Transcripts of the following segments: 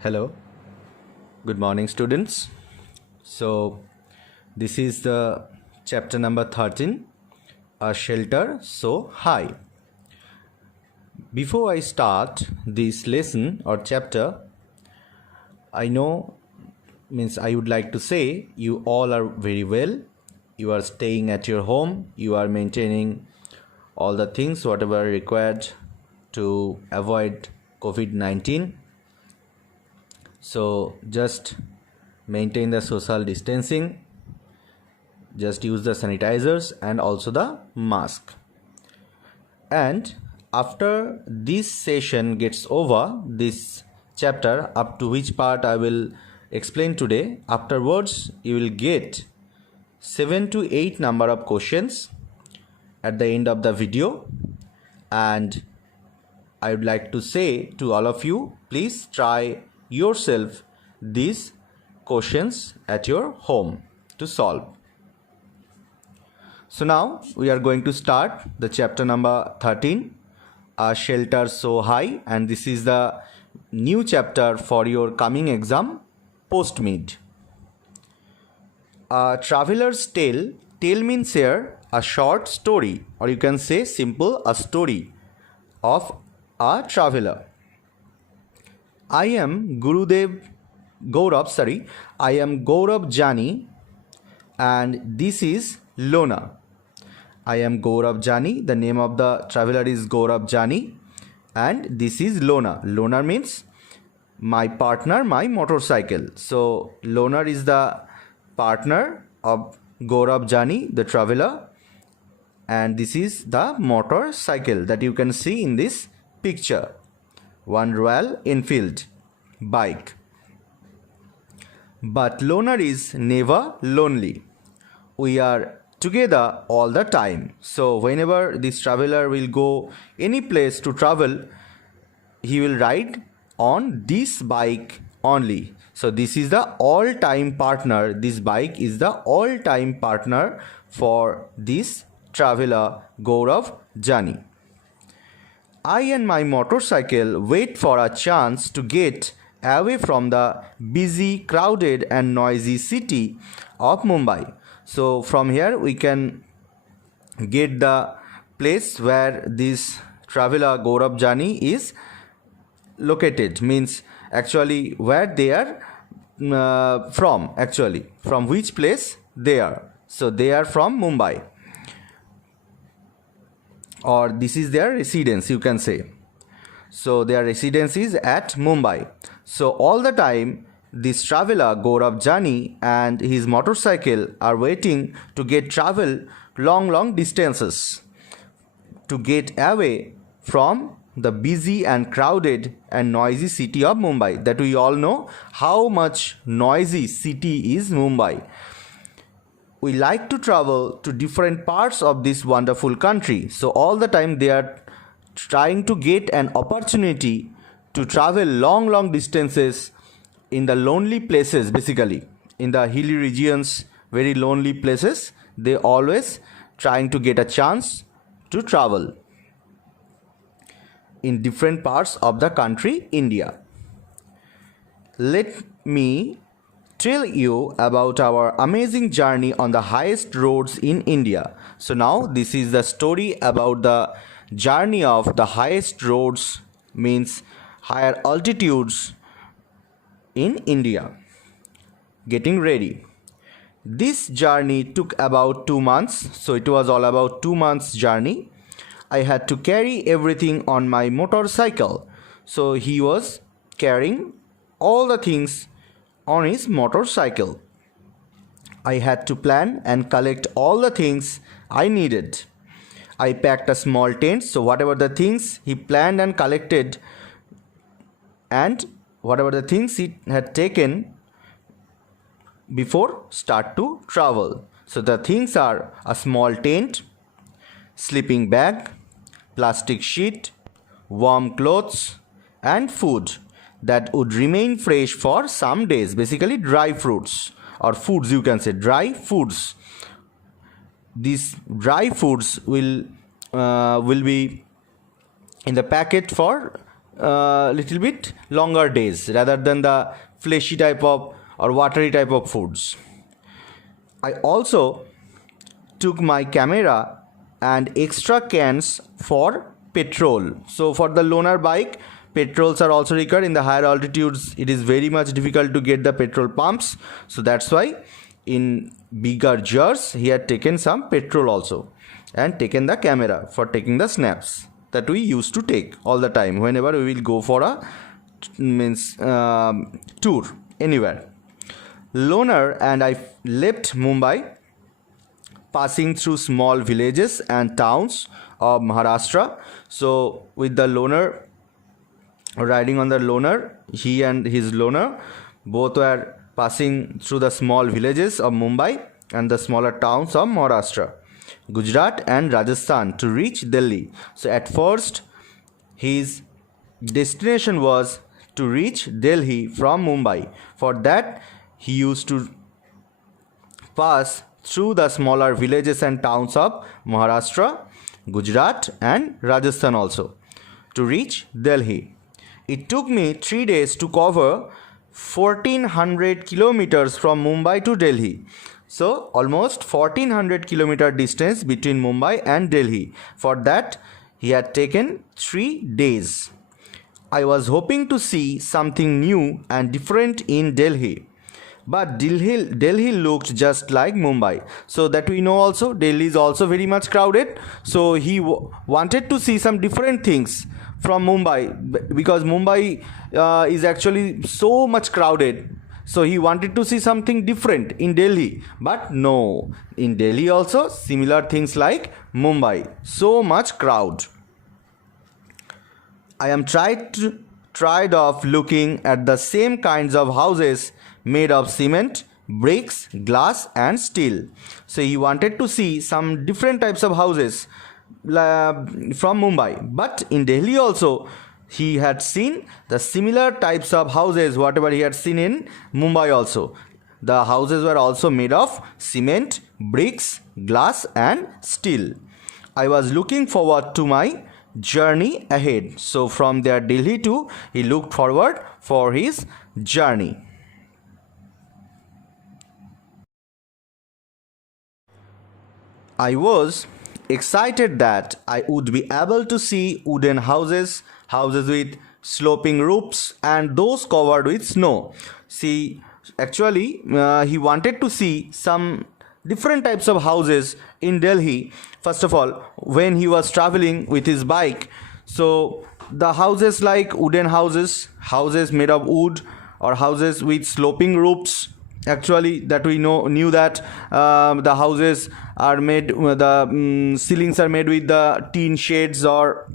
Hello, good morning, students. So, this is the chapter number 13, A Shelter So High. Before I start this lesson or chapter, I would like to say you all are very well. You are staying at your home, you are maintaining all the things whatever required to avoid COVID-19. So just maintain the social distancing, just use the sanitizers and also the mask. And after this session gets over, this chapter up to which part I will explain today, afterwards you will get 7 to 8 number of questions at the end of the video. And I would like to say to all of you, please try yourself these questions at your home to solve. So now we are going to start the chapter number 13, A Shelter So High, and this is the new chapter for your coming exam, post-mid. A traveler's tale means here a short story, or you can say simple, a story of a traveler. I am Gaurav Jani, and this is Lona. I am Gaurav Jani, the name of the traveler is Gaurav Jani, and this is Lona. Lona means my partner, my motorcycle. So Lona is the partner of Gaurav Jani, the traveler, and this is the motorcycle that you can see in this picture. One Royal Enfield bike. But loner is never lonely. We are together all the time. So whenever this traveler will go any place to travel, he will ride on this bike only. So this is the all-time partner. This bike is the all-time partner for this traveler Gaurav Jani. I and my motorcycle wait for a chance to get away from the busy, crowded and noisy city of Mumbai. So from here we can get the place where this traveler Gaurav Jani is located, means actually where they are from which place they are. So they are from Mumbai, or this is their residence, you can say. So their residence is at Mumbai. So all the time this traveler Gaurav Jani and his motorcycle are waiting to travel long distances to get away from the busy and crowded and noisy city of Mumbai, that we all know how much noisy city is Mumbai. We like to travel to different parts of this wonderful country. So all the time they are trying to get an opportunity to travel long distances in the lonely places, basically in the hilly regions, very lonely places. They always trying to get a chance to travel in different parts of the country, India. Let me tell you about our amazing journey on the highest roads in India. So now this is the story about the journey of the highest roads, means higher altitudes in India. Getting ready. This journey took about 2 months. So it was all about 2 months journey. I had to carry everything on my motorcycle. So he was carrying all the things on his motorcycle. I had to plan and collect all the things I needed. I packed a small tent, so whatever the things he planned and collected and whatever the things he had taken before start to travel. So the things are a small tent, sleeping bag, plastic sheet, warm clothes and food that would remain fresh for some days, basically dry fruits or foods, you can say dry foods. These dry foods will be in the packet for little bit longer days rather than the fleshy type of or watery type of foods. I also took my camera and extra cans for petrol. So for the loaner bike, petrols are also required. In the higher altitudes, it is very much difficult to get the petrol pumps. So that's why in bigger jars, he had taken some petrol also and taken the camera for taking the snaps that we used to take all the time whenever we will go for a tour anywhere. Loaner and I left Mumbai, passing through small villages and towns of Maharashtra. So with the loaner, riding on the loaner, he and his loaner both were passing through the small villages of Mumbai and the smaller towns of Maharashtra, Gujarat and Rajasthan to reach Delhi. So at first his destination was to reach Delhi from Mumbai. For that he used to pass through the smaller villages and towns of Maharashtra, Gujarat and Rajasthan also to reach Delhi. It took me 3 days to cover 1400 kilometers from Mumbai to Delhi. So almost 1400 kilometer distance between Mumbai and Delhi. For that he had taken 3 days. I was hoping to see something new and different in Delhi. But Delhi looked just like Mumbai. So that we know also, Delhi is also very much crowded. So he wanted to see some different things from Mumbai because Mumbai is actually so much crowded. So he wanted to see something different in Delhi. But no, in Delhi also similar things like Mumbai. So much crowd. I am tired of looking at the same kinds of houses made of cement, bricks, glass and steel. So he wanted to see some different types of houses from Mumbai. But in Delhi also he had seen the similar types of houses whatever he had seen in Mumbai also. The houses were also made of cement, bricks, glass and steel. I was looking forward to my journey ahead. So from there Delhi to he looked forward for his journey. I was excited that I would be able to see wooden houses, houses with sloping roofs and those covered with snow. See, actually he wanted to see some different types of houses in Delhi. First of all, when he was traveling with his bike, so the houses like wooden houses, houses made of wood or houses with sloping roofs, actually that we knew that the houses are made, the ceilings are made with the tin shades, or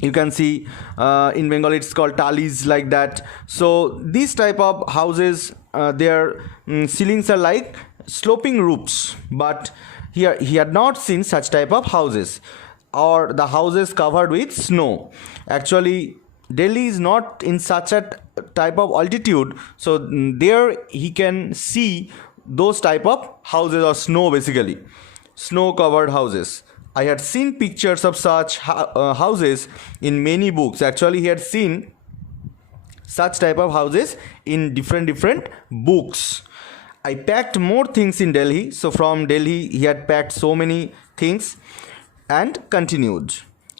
you can see in Bengal it's called talis, like that. So these type of houses, their ceilings are like sloping roofs, but here he had not seen such type of houses or the houses covered with snow. Actually Delhi is not in such a type of altitude, so there he can see those type of houses or snow, basically snow covered houses. I had seen pictures of such houses in many books. Actually he had seen such type of houses in different books. I packed more things in Delhi. So from Delhi he had packed so many things and continued.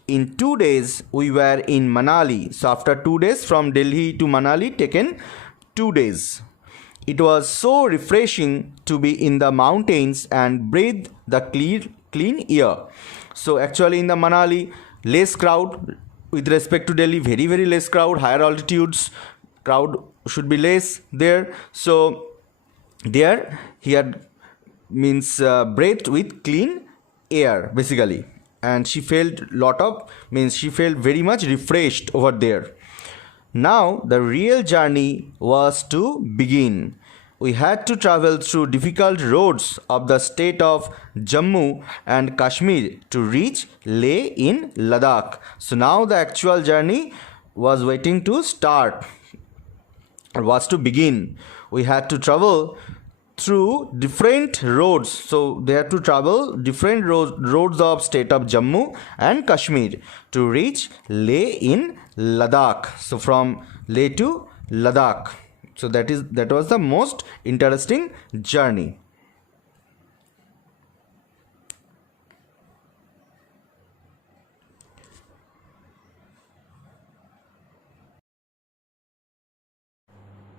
In 2 days we were in Manali. So after 2 days from Delhi to Manali taken 2 days. It was so refreshing to be in the mountains and breathe the clean air. So actually in the Manali, less crowd with respect to Delhi, very less crowd. Higher altitudes crowd should be less there. So there he had breathed with clean air basically, and she felt she felt very much refreshed over there. Now the real journey was to begin. We had to travel through difficult roads of the state of Jammu and Kashmir to reach Leh in Ladakh. So now the actual journey was waiting to start, or was to begin. We had to travel through different roads. So they had to travel different roads of state of Jammu and Kashmir to reach Leh in Ladakh. So from Leh to Ladakh. So that was the most interesting journey.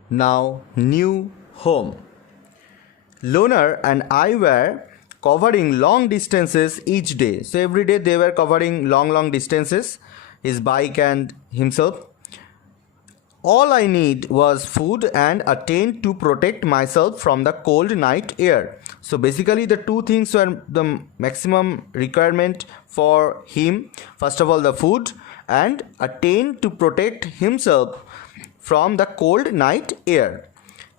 Now, new home. Loner and I were covering long distances each day. So every day they were covering long distances, his bike and himself. All I need was food and a tent to protect myself from the cold night air. So basically the two things were the maximum requirement for him. First of all, the food and a tent to protect himself from the cold night air.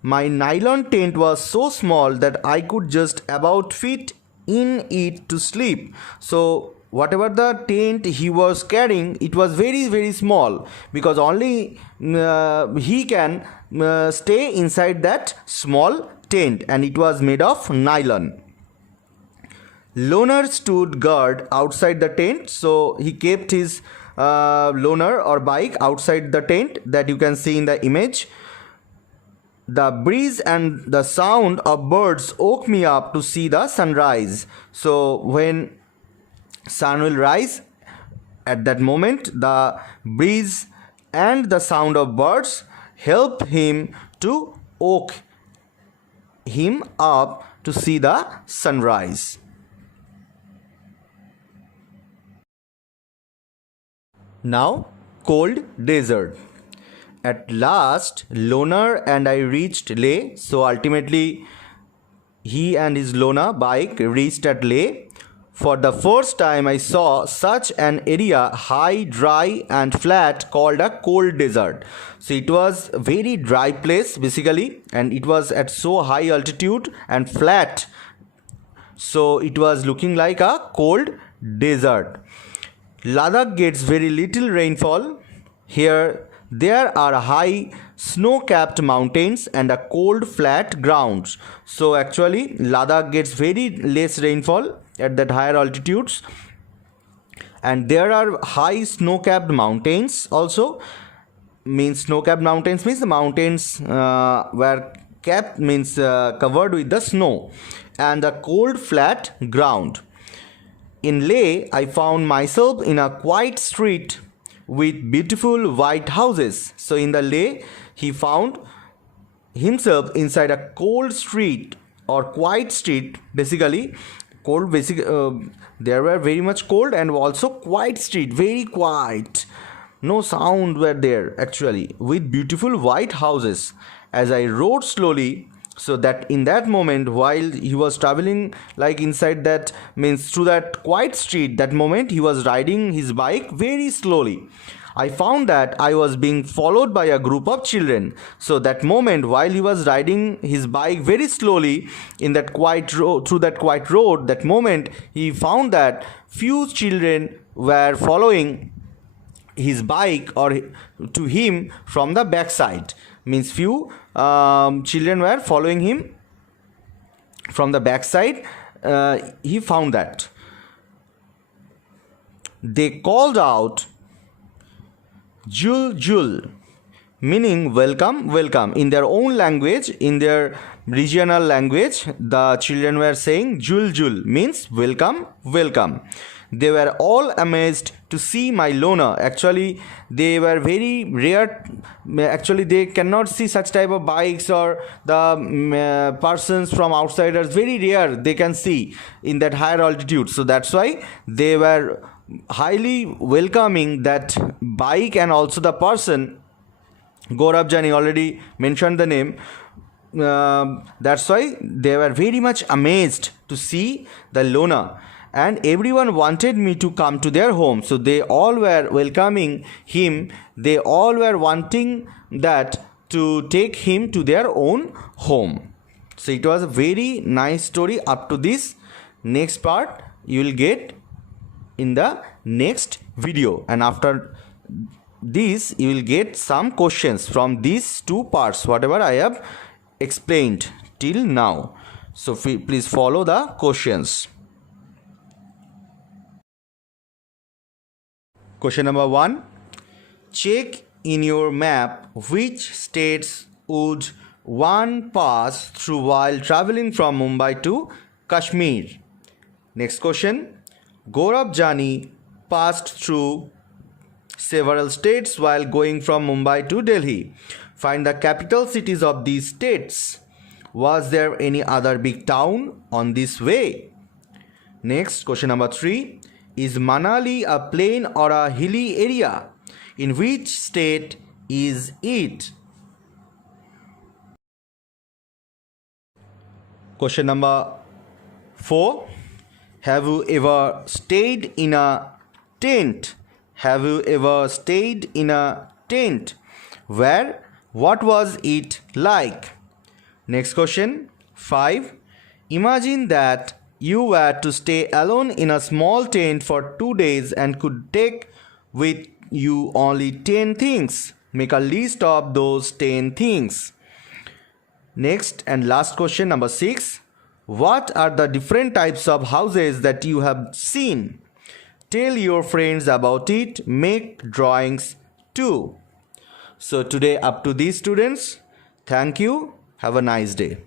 My nylon tent was so small that I could just about fit in it to sleep. So whatever the tent he was carrying, it was very small, because only he can stay inside that small tent, and it was made of nylon. Loner stood guard outside the tent, so he kept his loner or bike outside the tent that you can see in the image. The breeze and the sound of birds woke me up to see the sunrise. So when sun will rise, at that moment the breeze and the sound of birds help him to wake him up to see the sunrise. Now, cold desert. At last, Loner and I reached Leh. So ultimately, he and his Loner bike reached at Leh. For the first time, I saw such an area, high, dry and flat, called a cold desert. So it was a very dry place basically, and it was at so high altitude and flat. So it was looking like a cold desert. Ladakh gets very little rainfall. Here there are high snow-capped mountains and a cold flat grounds. So actually Ladakh gets very less rainfall at that higher altitudes, and there are high snow-capped mountains also. Means snow-capped mountains means the mountains were capped, means covered with the snow, and a cold flat ground. In Leh, I found myself in a quiet street with beautiful white houses. So in the Leh, he found himself inside a cold street or quiet street. Basically, cold. There were very much cold and also quiet street, very quiet. No sound were there actually, with beautiful white houses. As I rode slowly, so that in that moment while he was traveling like inside that, means through that quiet street, that moment he was riding his bike very slowly, I found that I was being followed by a group of children. So that moment while he was riding his bike very slowly in that quiet road, through that quiet road, that moment he found that few children were following his bike or to him from the backside. Means few children were following him from the backside. He found that they called out Jul Jul, meaning welcome, welcome. In their own language, in their regional language, the children were saying Jul Jul, means welcome, welcome. They were all amazed to see my Loner. Actually, they were very rare. Actually, they cannot see such type of bikes, or the persons from outsiders. Very rare they can see in that higher altitude. So that's why they were highly welcoming that bike and also the person. Gaurav Jani already mentioned the name. That's why they were very much amazed to see the Loner. And everyone wanted me to come to their home. So they all were welcoming him. They all were wanting that to take him to their own home. So it was a very nice story up to this. Next part you will get in the next video. And after this you will get some questions from these two parts, whatever I have explained till now. So please follow the questions. Question number 1. check in your map which states would one pass through while traveling from Mumbai to Kashmir. Next question. Gaurav Jani passed through several states while going from Mumbai to Delhi. Find the capital cities of these states. Was there any other big town on this way? Next, question number 3. Is Manali a plain or a hilly area? In which state is it? Question number 4. Have you ever stayed in a tent? Have you ever stayed in a tent? Where? What was it like? Next question 5. Imagine that you were to stay alone in a small tent for 2 days and could take with you only 10 things. Make a list of those 10 things. Next and last question number 6. What are the different types of houses that you have seen? Tell your friends about it. Make drawings too. So today up to these students. Thank you. Have a nice day.